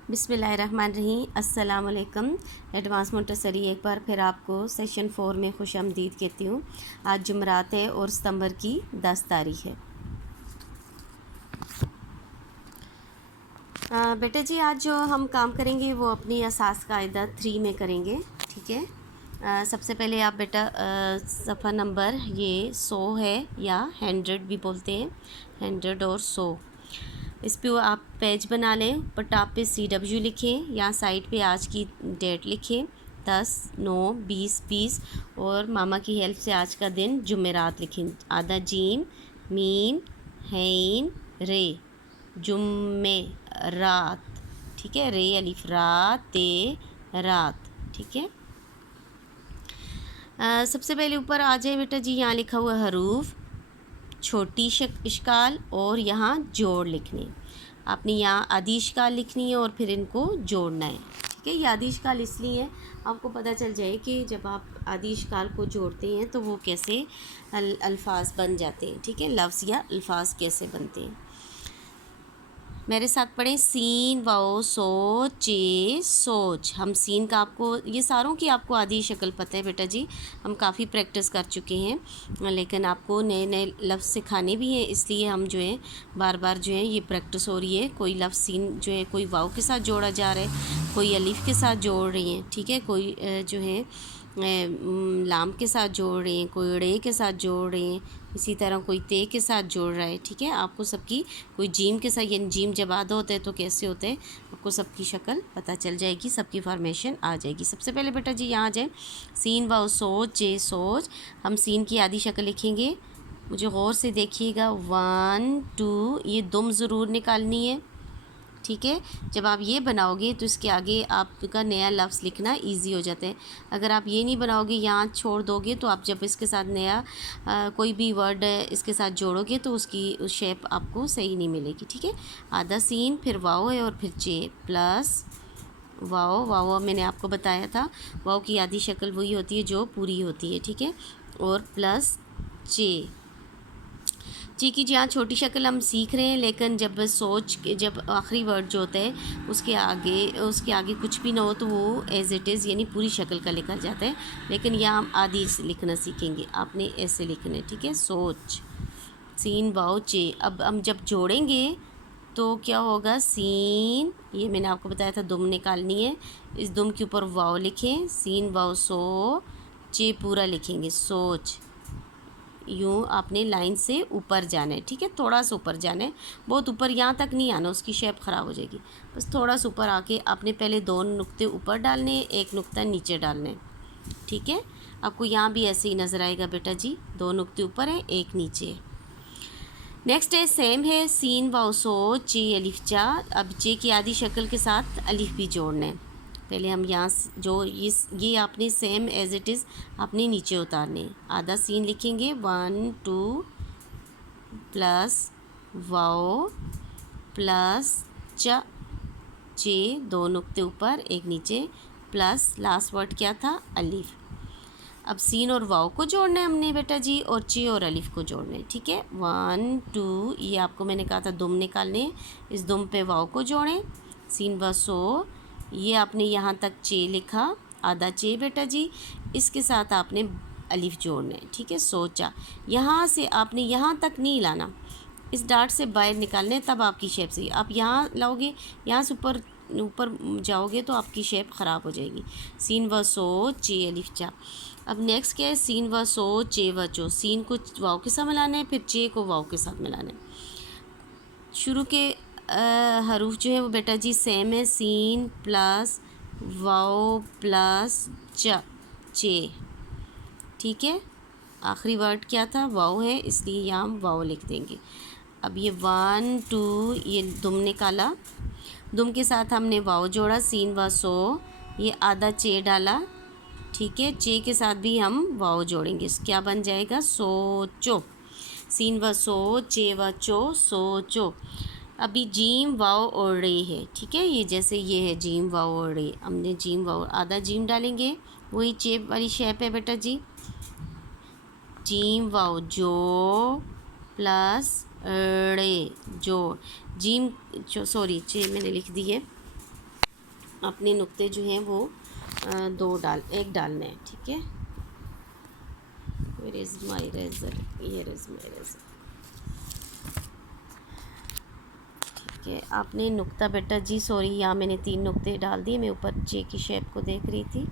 बिस्मिल्लाहिर्रहमानिर्रहीम। अस्सलाम वालेकुम। एडवांस मोंटेसरी एक बार फिर आपको सेशन 4 में खुशामदीद कहती हूँ। आज जुमरात है और सितंबर की 10 तारीख है। बेटा जी, आज जो हम काम करेंगे वो अपनी असास कायदा 3 में करेंगे। ठीक है। सबसे पहले आप बेटा सफ़ा नंबर ये 100 है या 100 भी बोलते हैं, 100 और 100, इस पे आप पेज बना लें। ऊपर टॉप पे CW लिखें, यहाँ साइड पे आज की डेट लिखें 10, 9, 20, 20 और मामा की हेल्प से आज का दिन जुमेरात लिखें। आधा जीम मीम हैन रे, जुम्मे रात। ठीक है, रे अलिफ रात ते रात। ठीक है। सबसे पहले ऊपर आ जाए बेटा जी, यहाँ लिखा हुआ हरूफ छोटी इश्काल और यहाँ जोड़ लिखने। आपने यहाँ आधी इश्काल लिखनी है और फिर इनको जोड़ना है। ठीक है, ये आधी इश्काल इसलिए है आपको पता चल जाए कि जब आप आधी इश्काल को जोड़ते हैं तो वो कैसे अल्फाज बन जाते हैं। ठीक है, लफ्ज़ या अल्फाज कैसे बनते हैं। मेरे साथ पढ़ें, सीन वाओ सो चे सोच। हम सीन का आपको ये सारों की आपको आधी शक्ल पता है बेटा जी, हम काफ़ी प्रैक्टिस कर चुके हैं, लेकिन आपको नए नए लफ्ज़ सिखाने भी हैं, इसलिए हम जो है बार बार जो है ये प्रैक्टिस हो रही है। कोई लफ्ज़ सीन जो है कोई वाओ के साथ जोड़ा जा रहा है, कोई अलिफ के साथ जोड़ रही हैं। ठीक है, कोई जो है लाम के साथ जोड़ रहे हैं, कोई रे के साथ जोड़ रहे हैं, इसी तरह कोई ते के साथ जोड़ रहा है। ठीक है, आपको सबकी कोई जीम के साथ, यानी जीम जब आधा होता है तो कैसे होते हैं, आपको सबकी शक्ल पता चल जाएगी, सबकी फॉर्मेशन आ जाएगी। सबसे पहले बेटा जी यहाँ आ जाए, सीन वाओ सोच जे सोच। हम सीन की आधी शक्ल लिखेंगे, मुझे गौर से देखिएगा। 1 2, ये दुम ज़रूर निकालनी है। ठीक है, जब आप ये बनाओगे तो इसके आगे आपका नया लफ्ज़ लिखना इजी हो जाता है। अगर आप ये नहीं बनाओगे, यहाँ छोड़ दोगे, तो आप जब इसके साथ नया कोई भी वर्ड इसके साथ जोड़ोगे तो उसकी उस शेप आपको सही नहीं मिलेगी। ठीक है, आधा सीन, फिर वाओ है और फिर चे प्लस वाओ। वाओ मैंने आपको बताया था, वाओ की आधी शक्ल वही होती है जो पूरी होती है। ठीक है, और प्लस चे। जी की जहाँ छोटी शक्ल हम सीख रहे हैं, लेकिन जब सोच के जब आखिरी वर्ड जो होता है उसके आगे कुछ भी ना हो तो वो एज़ इट इज़ यानी पूरी शक्ल का लिखा जाता है, लेकिन यहाँ हम आधी से लिखना सीखेंगे। आपने ऐसे लिखना है। ठीक है, सोच सीन वाओ चे। अब हम जब जोड़ेंगे तो क्या होगा, सीन, ये मैंने आपको बताया था दुम निकालनी है, इस दुम के ऊपर वाओ लिखें, सीन वाओ सो चे पूरा लिखेंगे सोच। यूँ आपने लाइन से ऊपर जाना है। ठीक है, थोड़ा सा ऊपर जाना है, बहुत ऊपर यहाँ तक नहीं आना, उसकी शेप ख़राब हो जाएगी। बस थोड़ा सा ऊपर आके आपने पहले 2 नुक्ते ऊपर डालने हैं, 1 नुक्ता नीचे डालना है। ठीक है, आपको यहाँ भी ऐसे ही नज़र आएगा बेटा जी, 2 नुक्ते ऊपर हैं, 1 नीचे है। नेक्स्ट है सेम है, सीन वाओ सो चे अलिफ चा। अब चे की आधी शक्ल के साथ अलिफ भी जोड़ना है। पहले हम यहाँ जो ये आपने सेम एज इट इज़ आपने नीचे उतारने। आधा सीन लिखेंगे 1 2 प्लस वाओ प्लस च चे, 2 नुक्ते ऊपर 1 नीचे, प्लस लास्ट वर्ड क्या था, अलिफ। अब सीन और वाओ को जोड़ना है हमने बेटा जी, और चे और अलिफ को जोड़ना है। ठीक है, 1 2, ये आपको मैंने कहा था दुम निकालने, इस दुम पे वाओ को जोड़ें, सीन व सो, ये आपने यहाँ तक चे लिखा, आधा चे बेटा जी, इसके साथ आपने अलिफ जोड़ना है। ठीक है, सोचा, यहाँ से आपने यहाँ तक नहीं लाना, इस डार्ट से बाहर निकालने, तब आपकी शेप सही। आप यहाँ लाओगे, यहाँ से ऊपर ऊपर जाओगे तो आपकी शेप ख़राब हो जाएगी। सीन व सो चे अलिफ चा। अब नेक्स्ट क्या है, सीन व सो चे व चो। सीन को वाओ के साथ मिलाना है, फिर चे को वाओ के साथ मिलाना है। शुरू के हरूफ जो है वो बेटा जी सेम है, सीन प्लस वाओ प्लस च चे। ठीक है, आखिरी वर्ड क्या था, वाओ है, इसलिए यहाँ हम वाओ लिख देंगे। अब ये 1 2, ये दुम निकाला, दुम के साथ हमने वाओ जोड़ा, सीन व सो, ये आधा चे डाला। ठीक है, चे के साथ भी हम वाओ जोड़ेंगे, क्या बन जाएगा, सोचो। सीन व सो चे व चो सोचो। अभी जीम वाओ और रे है। ठीक है, ये जैसे ये है जीम वाओ और रे, हमने जीम वाओ आधा जीम डालेंगे, वही चे वाली शेप है बेटा जी, जीम वाओ जो प्लस रे जो, जीम सॉरी चे मैंने लिख दी है, अपने नुक्ते जो हैं वो एक डालने हैं, ठीक है। Where is my eraser, here is my eraser, ठीक है। आपने नुक्ता बेटा जी, सॉरी, यहाँ मैंने 3 नुक्ते डाल दिए, मैं ऊपर जे की शेप को देख रही थी।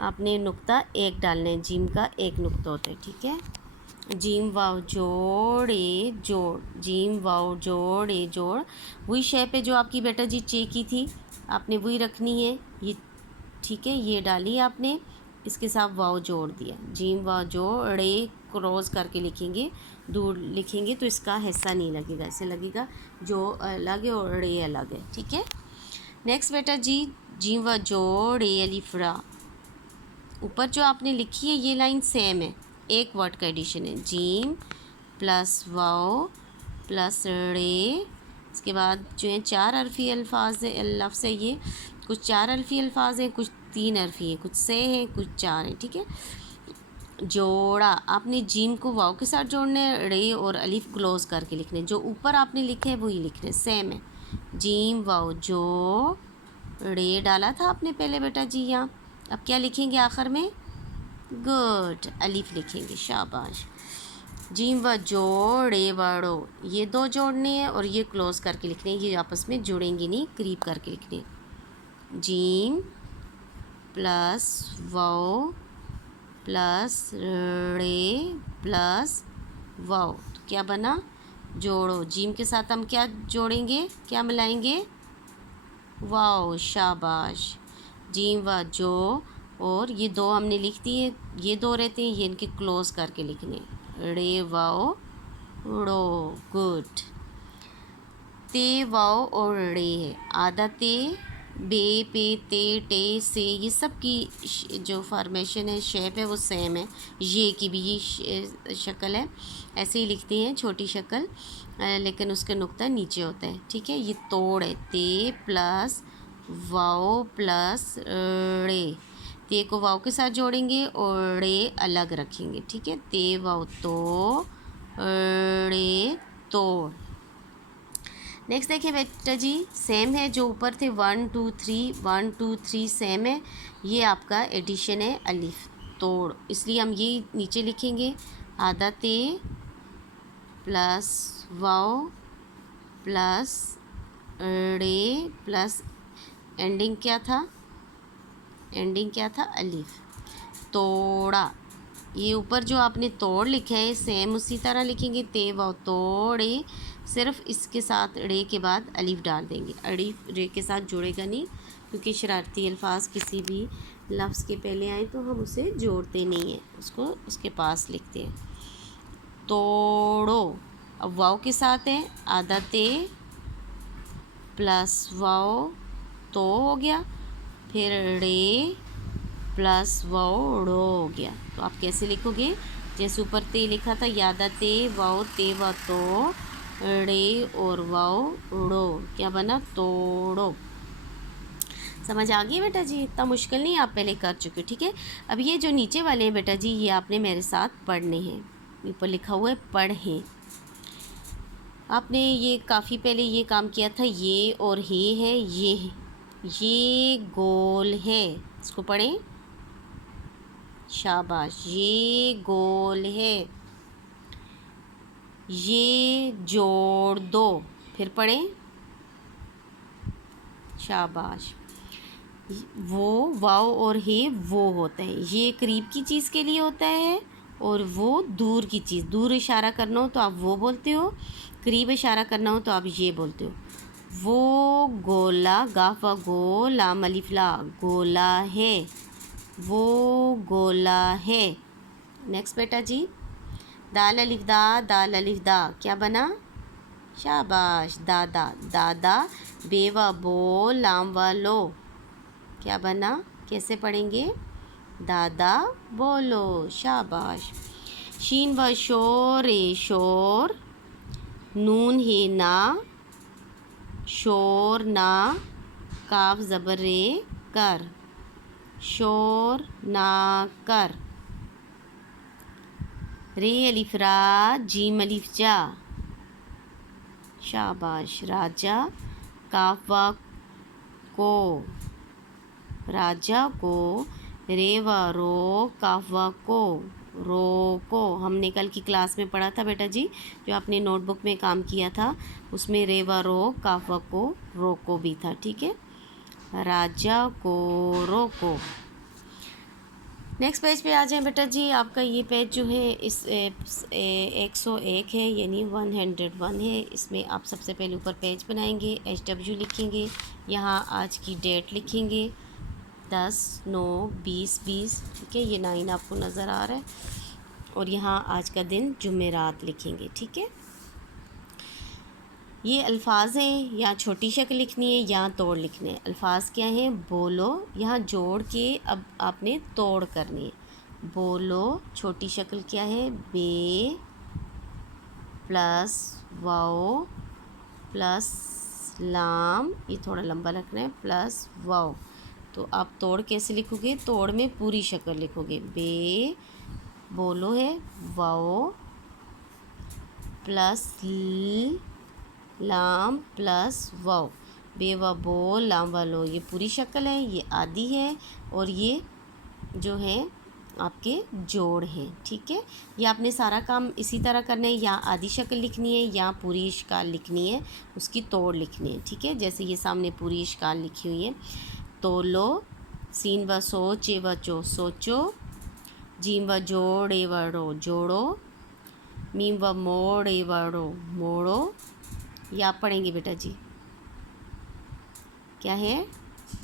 आपने नुक्ता एक डालना है, जीम का एक नुक्ता होता है, ठीक है। जीम वाव जोड़ ए जोड़, जीम वाव जोड़ ए जोड़, वही शेप है जो आपकी बेटा जी चे की थी, आपने वही रखनी है ये, ठीक है। ये डाली आपने, इसके साथ वाव जोड़ दिया, जीम वाव जोड़ ए, क्रॉस करके लिखेंगे, दूर लिखेंगे तो इसका हिस्सा नहीं लगेगा, ऐसे लगेगा जो अलग है और रे अलग है, ठीक है। नेक्स्ट बेटा जी, जीम वाव जोड़ ए अलिफ्रा, ऊपर जो आपने लिखी है ये लाइन सेम है, एक वर्ड का एडिशन है, जीम प्लस वाओ प्लस रे, इसके बाद जो है 4 हरफी अल्फाज है, लफ्ज़ है ये, कुछ 4 हरफी अल्फाज हैं, कुछ 3 हरफी हैं, कुछ से हैं, कुछ 4 हैं, ठीक है। जोड़ा, आपने जीम को वाओ के साथ जोड़ने, रे और अलिफ क्लोज करके लिखने, जो ऊपर आपने लिखे है वही लिखने, सेम है। जीम वाओ जो रे डाला था आपने पहले बेटा जी यहाँ, अब क्या लिखेंगे आखिर में, गुड, अलिफ लिखेंगे, शाबाश। जीम व जोड़े वड़ो, ये 2 जोड़ने हैं और ये क्लोज करके लिखने हैं, ये आपस में जुड़ेंगे नहीं, करीब करके लिखने, जीम प्लस वाओ प्लस रे प्लस वाओ, तो क्या बना, जोड़ो, जीम के साथ हम क्या जोड़ेंगे, क्या मिलाएंगे, वाओ, शाबाश। जीम व जो, और ये 2 हमने लिख दिए, ये 2 रहते हैं, ये इनके क्लोज करके लिखने, रे वाओ रो, गुड। ते वाओ और रे है, आधा ते, बे पे ते टे से, ये सब की जो फॉर्मेशन है, शेप है, वो सेम है, ये की भी ये शक्ल है, ऐसे ही लिखते हैं, छोटी शक्ल, लेकिन उसका नुक्ता नीचे होता है, ठीक है। ये तोड़ है, ते प्लस वाओ प्लस रे, ते को वाओ के साथ जोड़ेंगे और रे अलग रखेंगे, ठीक है। ते वाओ तो रे तोड़। नेक्स्ट देखिए बेटा जी, सेम है, जो ऊपर थे 1 2 3 1 2 3 सेम है, ये आपका एडिशन है अलिफ तोड़, इसलिए हम ये नीचे लिखेंगे, आधा ते प्लस वाओ प्लस रे प्लस एंडिंग क्या था, एंडिंग क्या था, अलिफ, तोड़ा। ये ऊपर जो आपने तोड़ लिखा है सेम उसी तरह लिखेंगे, ते वाओ तोड़े, सिर्फ इसके साथ रे के बाद अलिफ डाल देंगे, अलिफ रे के साथ जुड़ेगा नहीं, क्योंकि शरारती अल्फाज किसी भी लफ्ज़ के पहले आए तो हम उसे जोड़ते नहीं हैं, उसको उसके पास लिखते हैं। तोड़ो, अब वाओ के साथ है, आधा ते प्लस वाओ तो हो गया, फिर रे प्लस वाओ ड़ो हो गया, तो आप कैसे लिखोगे, जैसे ऊपर ते लिखा था, यादा ते वाओ तो रे और वाओ ड़ो, क्या बना, तोड़ो। समझ आ गई बेटा जी, इतना मुश्किल नहीं, आप पहले कर चुके हो, ठीक है। अब ये जो नीचे वाले हैं बेटा जी, ये आपने मेरे साथ पढ़ने हैं, ऊपर लिखा हुआ है पढ़ें, आपने ये काफ़ी पहले ये काम किया था, ये और हे है, ये गोल है, इसको पढ़ें, शाबाश, ये गोल है, ये जोड़ दो, फिर पढ़ें, शाबाश। वो वाओ और हे वो होता है, ये करीब की चीज़ के लिए होता है और वो दूर की चीज़, दूर इशारा करना हो तो आप वो बोलते हो, करीब इशारा करना हो तो आप ये बोलते हो। वो गोला, गाफा गोला मलिफला, गोला है, वो गोला है। नेक्स्ट बेटा जी, दाल अलिफ दा, क्या बना, शाबाश, दादा, दादा, बेवा बो, लाम व लो, क्या बना, कैसे पढ़ेंगे, दादा बोलो, शाबाश। शीन व शोर ए शोर, नून है ना, शोर ना, काफ ज़बर रे कर, शोर ना कर। रे अलिफ रा, जीम अलिफ जा, शाबाश, राजा, काफ वा को, राजा को, रे व रो, काफ व को हमने कल की क्लास में पढ़ा था बेटा जी, जो आपने नोटबुक में काम किया था उसमें रे व रो, काफ व को, रोको भी था। ठीक है, राजा को रोको। नेक्स्ट पेज पे आ जाएं बेटा जी। आपका ये पेज जो है इस 101 है, यानी 101 है। इसमें आप सबसे पहले ऊपर पेज बनाएंगे, HW लिखेंगे, यहाँ आज की डेट लिखेंगे 10/9/2020। ठीक है, ये 9 आपको नज़र आ रहा है, और यहाँ आज का दिन जुमेरात लिखेंगे। ठीक है, ये अल्फाज हैं, यहाँ छोटी शक्ल लिखनी है, यहाँ तोड़ लिखने हैं। अल्फाज क्या हैं? बोलो, यहाँ जोड़ के अब आपने तोड़ करनी है। बोलो, छोटी शक्ल क्या है? बे प्लस वाओ प्लस लाम, ये थोड़ा लंबा रखना है, प्लस वाओ। तो आप तोड़ कैसे लिखोगे? तोड़ में पूरी शक्ल लिखोगे। बे बोलो है, वाओ प्लस लाम प्लस वाओ, बे व बो लाम व लो, ये पूरी शक्ल है, ये आधी है, और ये जो है आपके जोड़ हैं। ठीक है, ये आपने सारा काम इसी तरह करना है। यहाँ आधी शक्ल लिखनी है, यहाँ पूरी इश्काल लिखनी है, उसकी तोड़ लिखनी है। ठीक है, जैसे ये सामने पूरी इश्काल लिखी हुई है। तोलो, सीन व सो, चे व चो सोचो, जीम व जोड़ ए व रो जोड़ो, मीम व मोड़ ए व रो मोड़ो। ये आप पढ़ेंगे बेटा जी। क्या है?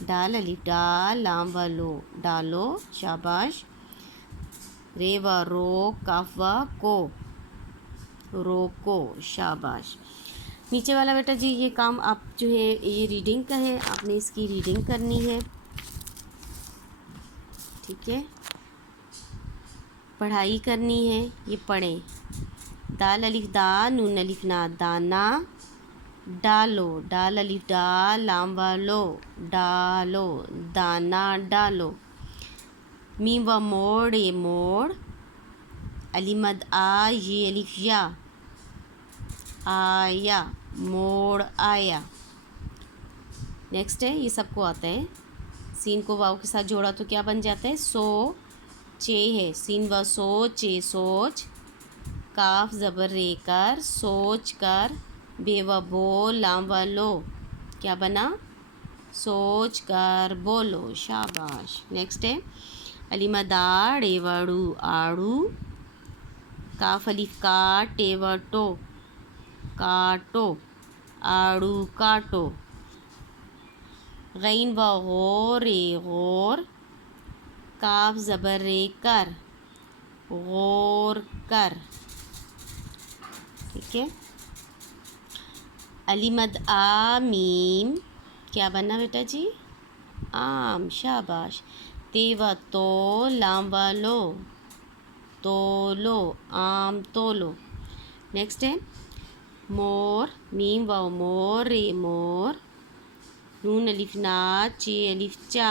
डाल अलिफ डाल, लाम व लो डालो, शाबाश। रे व रो, काफ व को रोको, शाबाश। नीचे वाला बेटा जी ये काम आप जो है ये रीडिंग का है, आपने इसकी रीडिंग करनी है। ठीक है, पढ़ाई करनी है, ये पढ़ें। दाल अलिफ दा, नून अलिफ ना, दाना डालो, डाल अलिफ डाल, लाम व लो डालो, दाना डालो। मीम व मोड़ ए मोड़, अली मद आ, ये अलिफ या, आया मोड़ आया। नेक्स्ट है, ये सबको आता है। सीन को वाव के साथ जोड़ा तो क्या बन जाता है? सो चे है, सीन व सो चे सोच, काफ ज़बर रे कर सोच कर, बे व बो लाम व लो, क्या बना? सोच कर बोलो, शाबाश। नेक्स्ट है, अलिमा दाड़ ए वड़ू आड़ू, काफ अलिफ काट ए व टो काटो, आड़ू काटो। गैन व गौर ए गौर, काफ ज़बर रे कर गौर कर। ठीक है, अली मद आ मीम, क्या बना बेटा जी? आम, शाबाश। ते व तो लाम व लो तो लो, आम तो लो। नेक्स्ट है, मोर, मीम व मोर रे मोर, नून अलिफ ना, चे अलिफ चा,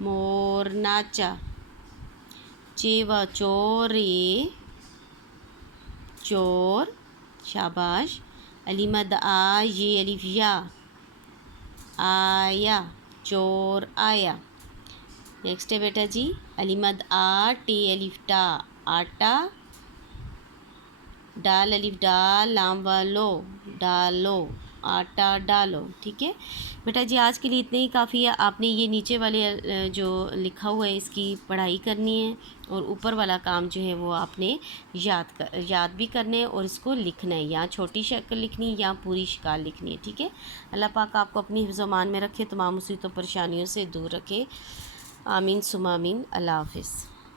मोर नाचा। चे व चोर रे चोर, शाबाश। अली मद आ, ये अलिफ या, आया चोर आया। नेक्स्ट है बेटा जी, अली मद आ, टे अलिफ टा आटा, डाल अलिफ डाल, लाम व लो डालो, आटा डालो। ठीक है बेटा जी, आज के लिए इतने ही काफ़ी है। आपने ये नीचे वाले जो लिखा हुआ है इसकी पढ़ाई करनी है, और ऊपर वाला काम जो है वो आपने याद भी करने हैं और इसको लिखना है। यहाँ छोटी शक्ल लिखनी है, यहाँ पूरी शिकाल लिखनी है। ठीक है, अल्लाह पाक आपको अपनी हिफ्ज़-ओ-मान में रखे, तमाम मुसीबतों परेशानियों से दूर रखे। आमीन सुमा आमीन। अल्लाह हाफ़िज़।